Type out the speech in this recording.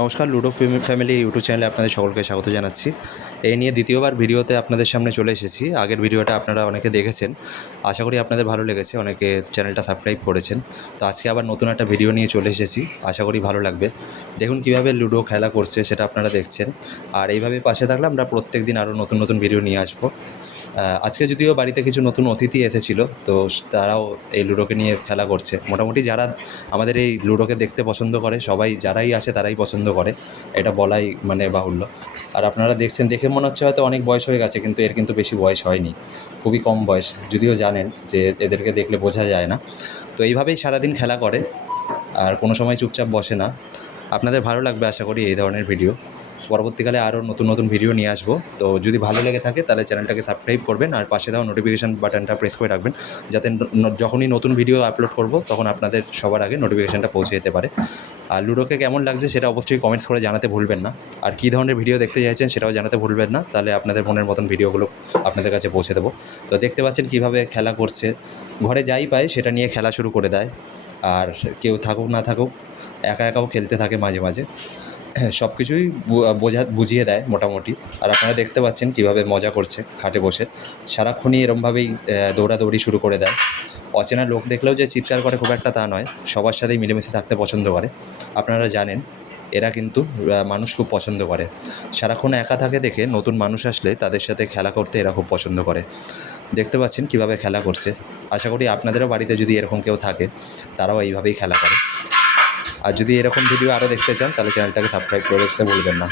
নমস্কার, ludo family YouTube চ্যানেলে আপনাদের সকলকে স্বাগত জানাচ্ছি। এই নিয়ে দ্বিতীয়বার ভিডিওতে আপনাদের সামনে চলে এসেছি। আগের ভিডিওটা আপনারা অনেকে দেখেছেন, আশা করি আপনাদের ভালো লেগেছে, অনেকে চ্যানেলটা সাবস্ক্রাইব করেছেন। তো আজকে আবার নতুন একটা ভিডিও নিয়ে চলে এসেছি, আশা করি ভালো লাগবে। দেখুন কীভাবে লুডো খেলা করছে সেটা আপনারা দেখছেন, আর এইভাবে পাশে থাকলে আমরা প্রত্যেক দিন আরও নতুন নতুন ভিডিও নিয়ে আসবো। আজকে যদিও বাড়িতে কিছু নতুন অতিথি এসেছিল, তো তারাও এই লুডোকে নিয়ে খেলা করছে। মোটামুটি যারা আমাদের এই লুডোকে দেখতে পছন্দ করে, সবাই যারাই আছে তারাই পছন্দ করে, এটা বলাই মানে বাহুল্য। আর আপনারা দেখছেন, দেখে মনে হচ্ছে হয়তো অনেক বয়স হয়ে গেছে, কিন্তু এর কিন্তু বেশি বয়স হয়নি, খুবই কম বয়স, যদিও জানেন যে এদেরকে দেখলে বোঝা যায় না। তো এইভাবেই সারাদিন খেলা করে, আর কোনো সময় চুপচাপ বসে না। আপনাদের ভালো লাগবে আশা করি এই ধরনের ভিডিও। পরবর্তীকালে আরও নতুন নতুন ভিডিও নিয়ে আসবো। তো যদি ভালো লেগে থাকে তাহলে চ্যানেলটাকে সাবস্ক্রাইব করবেন, আর পাশে দেওয়া নোটিফিকেশান বাটনটা প্রেস করে রাখবেন, যাতে যখনই নতুন ভিডিও আপলোড করব তখন আপনাদের সবার আগে নোটিফিকেশানটা পৌঁছে যেতে পারে। আর লুডোকে কেমন লাগছে সেটা অবশ্যই কমেন্টস করে জানাতে ভুলবেন না, আর কী ধরনের ভিডিও দেখতে চাইছেন সেটাও জানাতে ভুলবেন না, তাহলে আপনাদের মনের মতন ভিডিওগুলো আপনাদের কাছে পৌঁছে দেবো। তো দেখতে পাচ্ছেন কীভাবে খেলা করছে, ঘরে যাই পায় সেটা নিয়ে খেলা শুরু করে দেয়, আর কেউ থাকুক না থাকুক একা একাও খেলতে থাকে মাঝে মাঝে, সব কিছুই বুঝিয়ে দেয় মোটামুটি। আর আপনারা দেখতে পাচ্ছেন কীভাবে মজা করছে খাটে বসে, সারাক্ষণই এরমভাবেই দৌড়াদৌড়ি শুরু করে দেয়। অচেনা লোক দেখলেও যে চিৎকার করে খুব একটা তা নয়, সবার সাথেই মিলেমিশে থাকতে পছন্দ করে। আপনারা জানেন এরা কিন্তু মানুষ খুব পছন্দ করে। সারাক্ষণ একা থাকে দেখে নতুন মানুষ আসলে তাদের সাথে খেলা করতে এরা খুব পছন্দ করে। দেখতে পাচ্ছেন কীভাবে খেলা করছে। আশা করি আপনাদেরও বাড়িতে যদি এরকম কেউ থাকে তারাও এইভাবেই খেলা করে। আর যদি এরকম ভিডিও আরও দেখতে চান তাহলে চ্যানেলটাকে সাবস্ক্রাইব করে রাখতে ভুলবেন না।